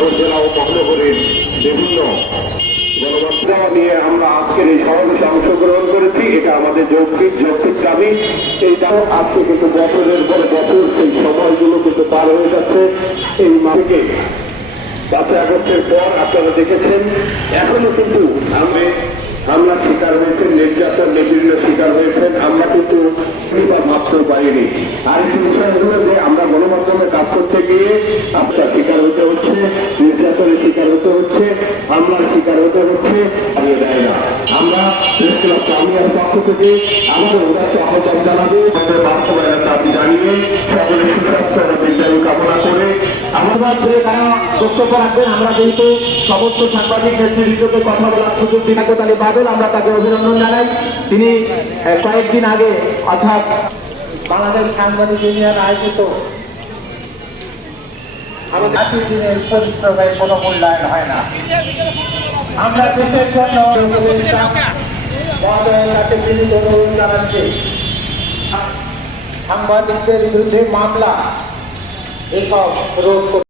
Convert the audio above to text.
উপজেলা ও মহানগরের বিভিন্ন গণমাধ্যম নিয়ে আমরা আজকের এই সমাবেশে অংশগ্রহণ করেছি। এটা আমাদের যৌক্তিক যৌক্তিক দাবি। এই দাবি আজকে কিন্তু বছরের পর বছর সেই সময়গুলো কিন্তু পার হয়ে যাচ্ছে। এই মাসকে পাঁচই আগস্টের পর আপনারা দেখেছেন, এখনও কিন্তু আমি হামলার শিকার হয়েছেন, নির্যাতন, নিপীড়নের শিকার হয়েছেন। আমরা কিন্তু ভাবতেও পারিনি। আর একটি বিষয় যে আমরা সমস্ত সাংবাদিক আমরা তাকে অভিনন্দন জানাই। তিনি কয়েকদিন আগে, অর্থাৎ বাংলাদেশ সাংবাদিক ইউনিয়ন আয়োজিত আমাদের দিনের কোনো মূল্যায়ন হয় না। আমরা দেশের জন্য তিনি অনুরোধ জানাচ্ছি সাংবাদিকদের বিরুদ্ধে মামলা এসব রোধ করতে